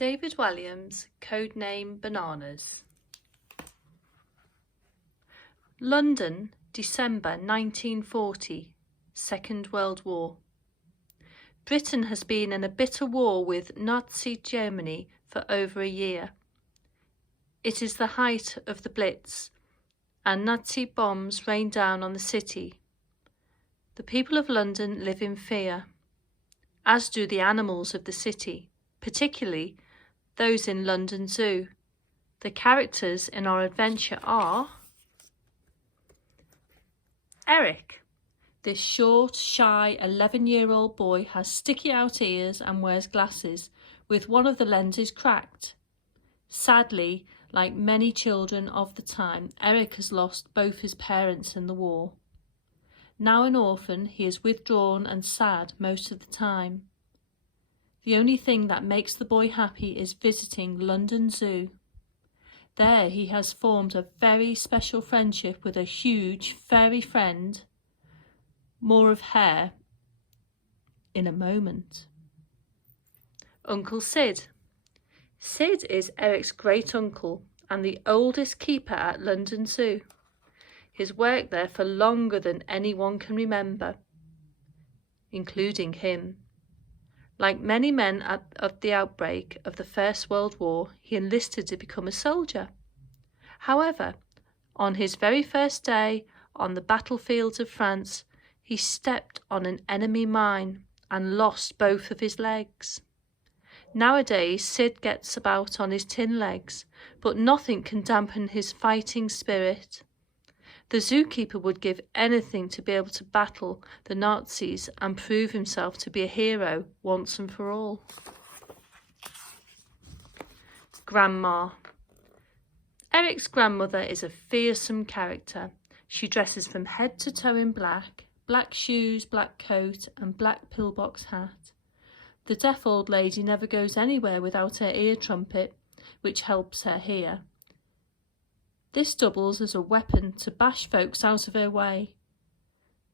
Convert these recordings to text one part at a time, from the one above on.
David Walliams, codename Bananas. London, December 1940, Second World War. Britain has been in a bitter war with Nazi Germany for over a year. It is the height of the blitz, and Nazi bombs rain down on the city. The people of London live in fear, as do the animals of the city, particularly those in London Zoo. The characters in our adventure are Eric. This short, shy 11-year-old boy has sticky out ears and wears glasses, with one of the lenses cracked. Sadly, like many children of the time, Eric has lost both his parents in the war. Now an orphan, he is withdrawn and sad most of the time. The only thing that makes the boy happy is visiting London Zoo. There he has formed a very special friendship with a huge furry friend. More of hair in a moment. Uncle Sid. Sid is Eric's great uncle and the oldest keeper at London Zoo. He's worked there for longer than anyone can remember, including him. Like many men at the outbreak of the First World War, he enlisted to become a soldier. However, on his very first day on the battlefields of France, he stepped on an enemy mine and lost both of his legs. Nowadays, Sid gets about on his tin legs, but nothing can dampen his fighting spirit. The zookeeper would give anything to be able to battle the Nazis and prove himself to be a hero once and for all. Grandma. Eric's grandmother is a fearsome character. She dresses from head to toe in black, black shoes, black coat and black pillbox hat. The deaf old lady never goes anywhere without her ear trumpet, which helps her hear. This doubles as a weapon to bash folks out of her way.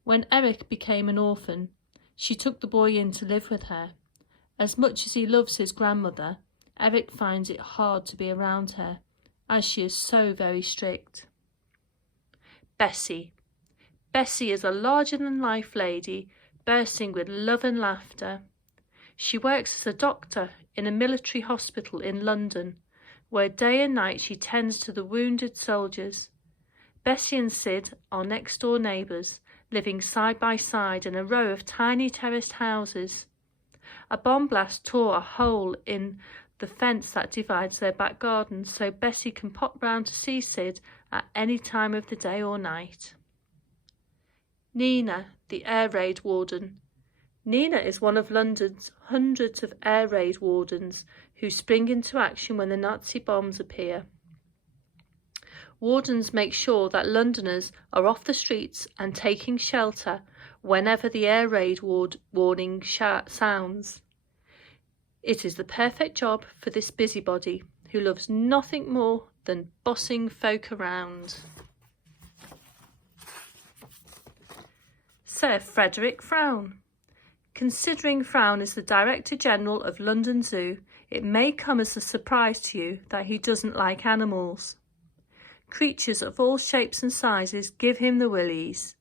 When Eric became an orphan, she took the boy in to live with her. As much as he loves his grandmother, Eric finds it hard to be around her, as she is so very strict. Bessie. Bessie is a larger-than-life lady, bursting with love and laughter. She works as a doctor in a military hospital in London, where day and night she tends to the wounded soldiers. Bessie and Sid are next-door neighbours, living side by side in a row of tiny terraced houses. A bomb blast tore a hole in the fence that divides their back garden, so Bessie can pop round to see Sid at any time of the day or night. Nina, the air raid warden. Nina is one of London's hundreds of air raid wardens who spring into action when the Nazi bombs appear. Wardens make sure that Londoners are off the streets and taking shelter whenever the air raid warning sounds. It is the perfect job for this busybody who loves nothing more than bossing folk around. Sir Frederick Frown. Considering Frown is the Director General of London Zoo, it may come as a surprise to you that he doesn't like animals. Creatures of all shapes and sizes give him the willies.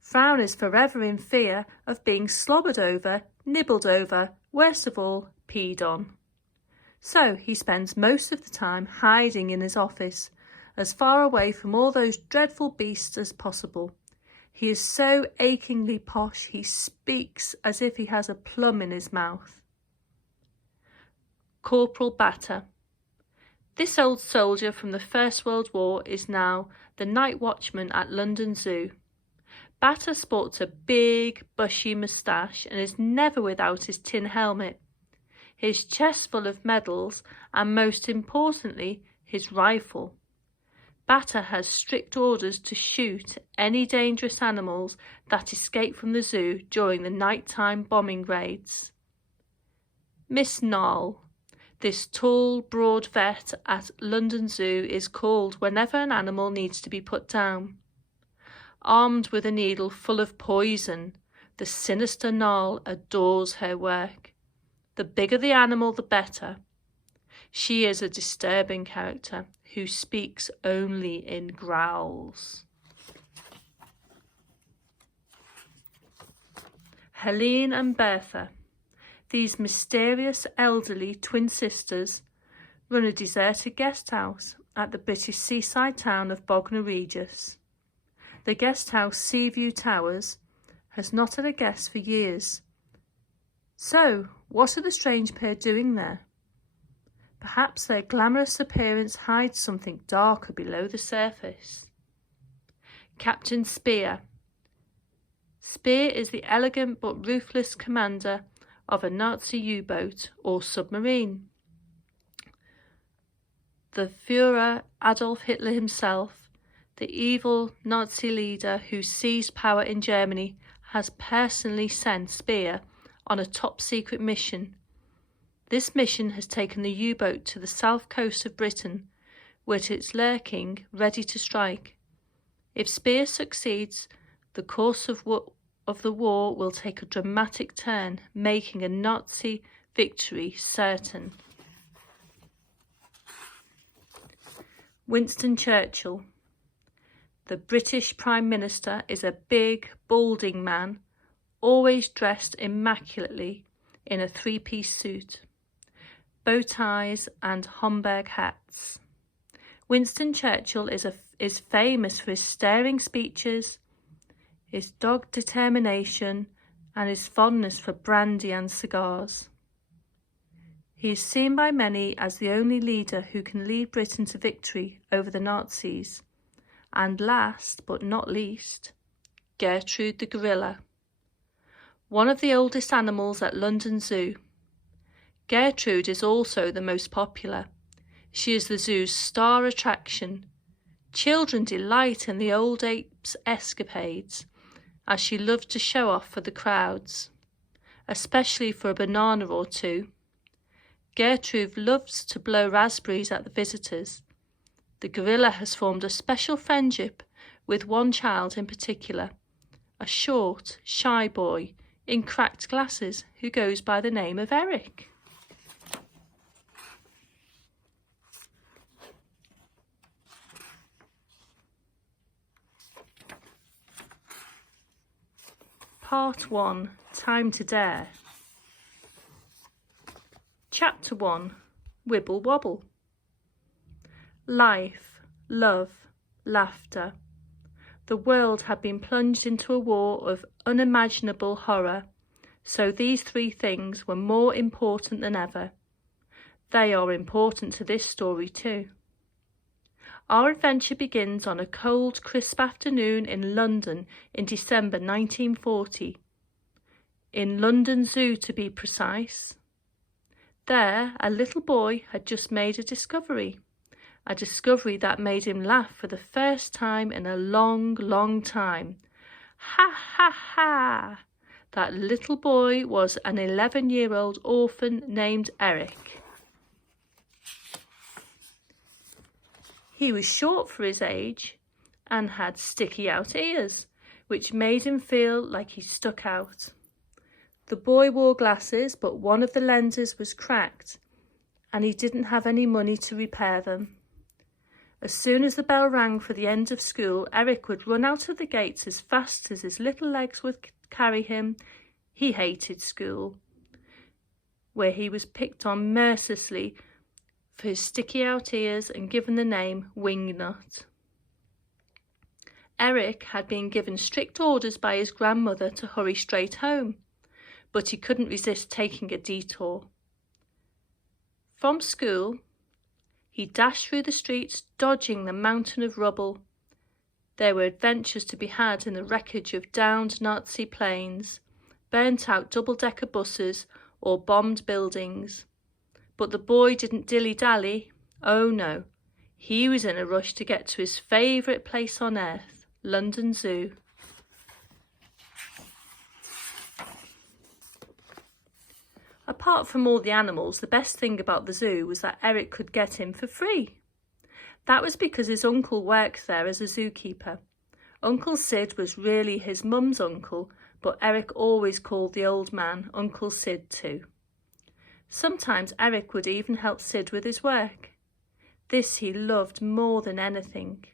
Frown is forever in fear of being slobbered over, nibbled over, worst of all, peed on. So he spends most of the time hiding in his office, as far away from all those dreadful beasts as possible. He is so achingly posh, he speaks as if he has a plum in his mouth. Corporal Batter. This old soldier from the First World War is now the night watchman at London Zoo. Batter sports a big, bushy moustache and is never without his tin helmet, his chest full of medals, and most importantly, his rifle. Batter has strict orders to shoot any dangerous animals that escape from the zoo during the nighttime bombing raids. Miss Knoll. This tall, broad vet at London Zoo is called whenever an animal needs to be put down. Armed with a needle full of poison, the sinister Knoll adores her work. The bigger the animal, the better. She is a disturbing character who speaks only in growls. Helene and Bertha, these mysterious elderly twin sisters, run a deserted guest house at the British seaside town of Bognor Regis. The guest house, Seaview Towers, has not had a guest for years. So, what are the strange pair doing there? Perhaps their glamorous appearance hides something darker below the surface. Captain Spear. Spear is the elegant but ruthless commander of a Nazi U-boat or submarine. The Führer Adolf Hitler himself, the evil Nazi leader who seized power in Germany, has personally sent Spear on a top-secret mission. This mission has taken the U-boat to the south coast of Britain, where it's lurking, ready to strike. If Spear succeeds, the course of the war will take a dramatic turn, making a Nazi victory certain. Winston Churchill. The British Prime Minister is a big, balding man, always dressed immaculately in a three-piece suit, bow ties and Homburg hats. Winston Churchill is famous for his stirring speeches, his dogged determination, and his fondness for brandy and cigars. He is seen by many as the only leader who can lead Britain to victory over the Nazis. And last but not least, Gertrude the gorilla, one of the oldest animals at London Zoo. Gertrude is also the most popular. She is the zoo's star attraction. Children delight in the old ape's escapades, as she loves to show off for the crowds, especially for a banana or two. Gertrude loves to blow raspberries at the visitors. The gorilla has formed a special friendship with one child in particular, a short, shy boy in cracked glasses who goes by the name of Eric. Part 1. Time to Dare. Chapter 1. Wibble Wobble. Life, love, laughter. The world had been plunged into a war of unimaginable horror, so these three things were more important than ever. They are important to this story too. Our adventure begins on a cold, crisp afternoon in London in December 1940. In London Zoo, to be precise. There, a little boy had just made a discovery that made him laugh for the first time in a long, long time. Ha, ha, ha! That little boy was an 11-year-old orphan named Eric. He was short for his age and had sticky-out ears, which made him feel like he stuck out. The boy wore glasses, but one of the lenses was cracked, and he didn't have any money to repair them. As soon as the bell rang for the end of school, Eric would run out of the gates as fast as his little legs would carry him. He hated school, where he was picked on mercilessly for his sticky-out ears and given the name Wingnut. Eric had been given strict orders by his grandmother to hurry straight home, but he couldn't resist taking a detour. From school, he dashed through the streets, dodging the mountain of rubble. There were adventures to be had in the wreckage of downed Nazi planes, burnt-out double-decker buses, or bombed buildings. But the boy didn't dilly-dally. Oh no, he was in a rush to get to his favourite place on earth, London Zoo. Apart from all the animals, the best thing about the zoo was that Eric could get in for free. That was because his uncle worked there as a zookeeper. Uncle Sid was really his mum's uncle, but Eric always called the old man Uncle Sid too. Sometimes Eric would even help Sid with his work. This he loved more than anything.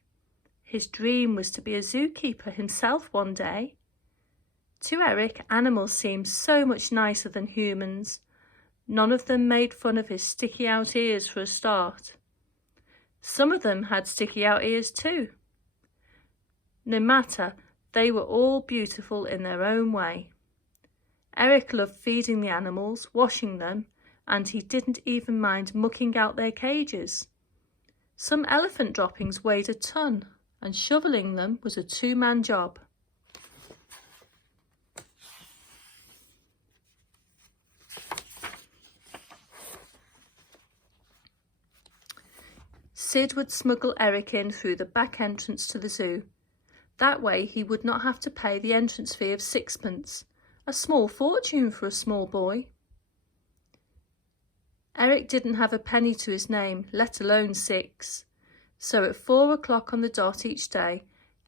His dream was to be a zookeeper himself one day. To Eric, animals seemed so much nicer than humans. None of them made fun of his sticky-out ears for a start. Some of them had sticky-out ears too. No matter, they were all beautiful in their own way. Eric loved feeding the animals, washing them, and he didn't even mind mucking out their cages. Some elephant droppings weighed a ton, and shoveling them was a two-man job. Sid would smuggle Eric in through the back entrance to the zoo. That way he would not have to pay the entrance fee of 6pence, a small fortune for a small boy. Eric didn't have a penny to his name, let alone 6. So at 4 o'clock on the dot each day,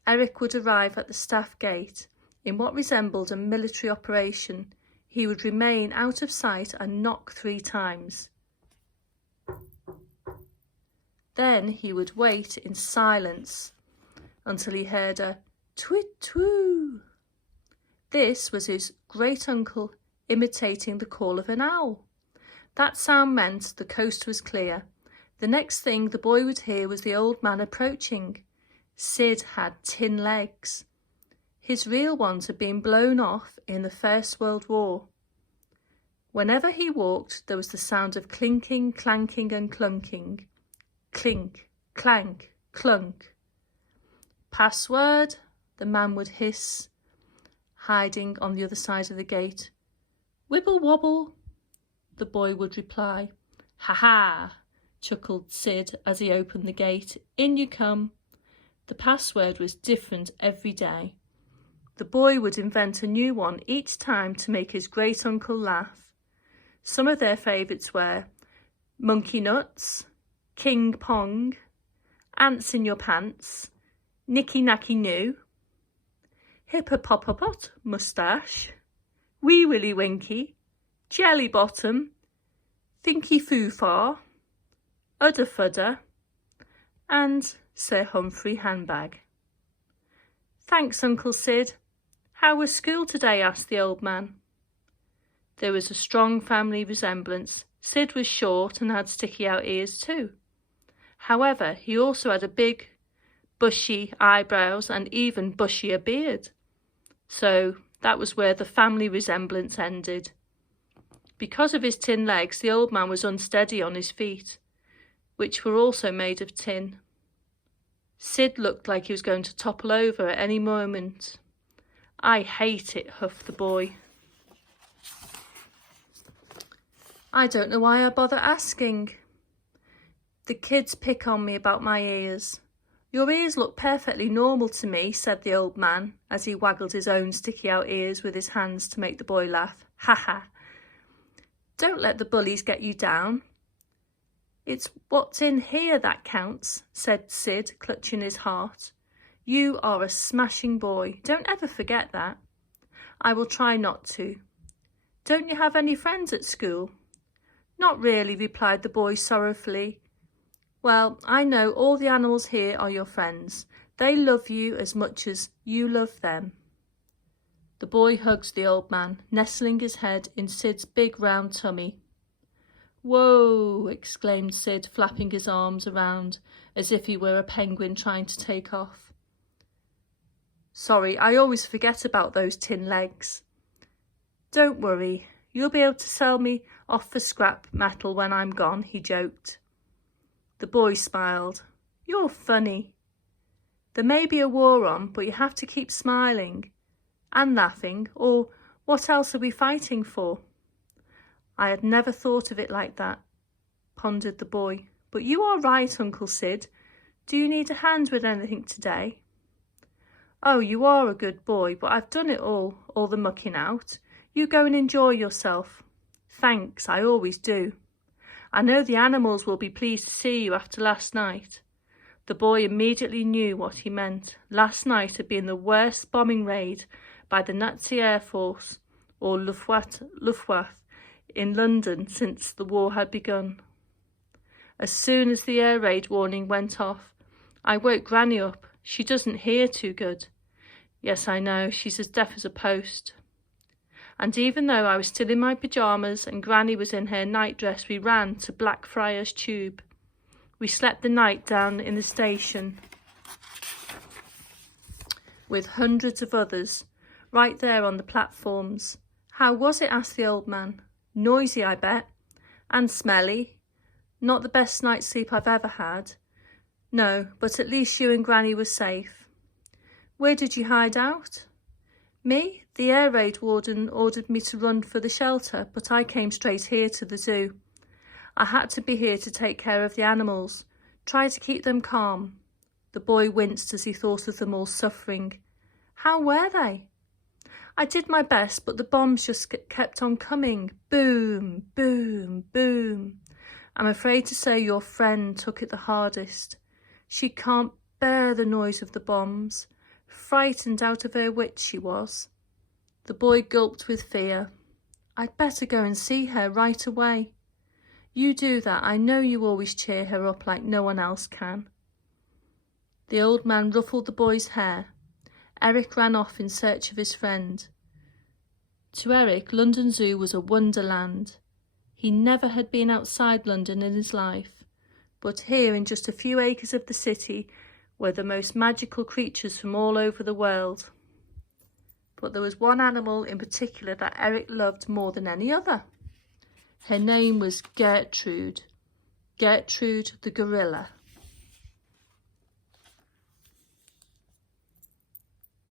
Eric would arrive at the staff gate. In what resembled a military operation, he would remain out of sight and knock 3 times. Then he would wait in silence until he heard a twit-twoo. This was his great-uncle imitating the call of an owl. That sound meant the coast was clear. The next thing the boy would hear was the old man approaching. Sid had tin legs. His real ones had been blown off in the First World War. Whenever he walked, there was the sound of clinking, clanking and clunking. Clink, clank, clunk. Password, the man would hiss, hiding on the other side of the gate. Wibble wobble, the boy would reply. Ha ha, chuckled Sid as he opened the gate. In you come. The password was different every day. The boy would invent a new one each time to make his great-uncle laugh. Some of their favourites were monkey nuts, king pong, ants in your pants, nicky nacky noo, hippopopopot moustache, wee willy winky, jelly bottom, thinky foo far, udder fudder, and Sir Humphrey handbag. Thanks, Uncle Sid. How was school today? Asked the old man. There was a strong family resemblance. Sid was short and had sticky-out ears too. However, he also had a big, bushy eyebrows and even bushier beard. So that was where the family resemblance ended. Because of his tin legs, the old man was unsteady on his feet, which were also made of tin. Sid looked like he was going to topple over at any moment. I hate it, huffed the boy. I don't know why I bother asking. The kids pick on me about my ears. Your ears look perfectly normal to me, said the old man, as he waggled his own sticky-out ears with his hands to make the boy laugh. Ha ha. Don't let the bullies get you down. It's what's in here that counts, said Sid, clutching his heart. You are a smashing boy. Don't ever forget that. I will try not to. Don't you have any friends at school? Not really, replied the boy sorrowfully. Well, I know all the animals here are your friends. They love you as much as you love them. The boy hugged the old man, nestling his head in Sid's big round tummy. Whoa, exclaimed Sid, flapping his arms around as if he were a penguin trying to take off. Sorry, I always forget about those tin legs. Don't worry, you'll be able to sell me off for scrap metal when I'm gone, he joked. The boy smiled. You're funny. There may be a war on, but you have to keep smiling and laughing, or what else are we fighting for? I had never thought of it like that, pondered the boy. But you are right, Uncle Sid. Do you need a hand with anything today? Oh, you are a good boy, but I've done it all the mucking out. You go and enjoy yourself. Thanks, I always do. I know the animals will be pleased to see you after last night. The boy immediately knew what he meant. Last night had been the worst bombing raid by the Nazi Air Force, or Luftwaffe, in London since the war had begun. As soon as the air raid warning went off, I woke Granny up. She doesn't hear too good. Yes, I know, she's as deaf as a post. And even though I was still in my pyjamas and Granny was in her nightdress, we ran to Blackfriars Tube. We slept the night down in the station with hundreds of others, right there on the platforms. How was it? Asked the old man. Noisy, I bet. And smelly. Not the best night's sleep I've ever had. No, but at least you and Granny were safe. Where did you hide out? Me? The air raid warden ordered me to run for the shelter, but I came straight here to the zoo. I had to be here to take care of the animals, try to keep them calm. The boy winced as he thought of them all suffering. How were they? I did my best, but the bombs just kept on coming. Boom, boom, boom. I'm afraid to say your friend took it the hardest. She can't bear the noise of the bombs. Frightened out of her wits she was. The boy gulped with fear. I'd better go and see her right away. You do that. I know you always cheer her up like no one else can. The old man ruffled the boy's hair. Eric ran off in search of his friend. To Eric, London Zoo was a wonderland. He never had been outside London in his life, but here in just a few acres of the city were the most magical creatures from all over the world. But there was one animal in particular that Eric loved more than any other. Her name was Gertrude. Gertrude the gorilla.